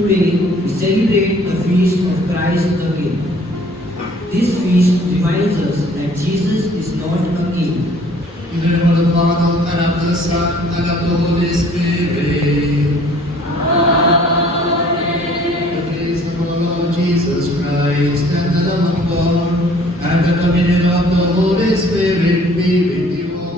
Today we celebrate the feast of Christ the King. This feast reminds us that Jesus is not a king. In the name of the Father, and of the Son, and of the Holy Spirit. Amen. The grace of our Lord Jesus Christ, and the love of God, and the communion of the Holy Spirit be with you all.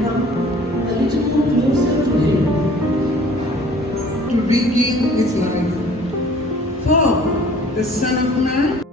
A little more closer to him. To regain his life. For the Son of Man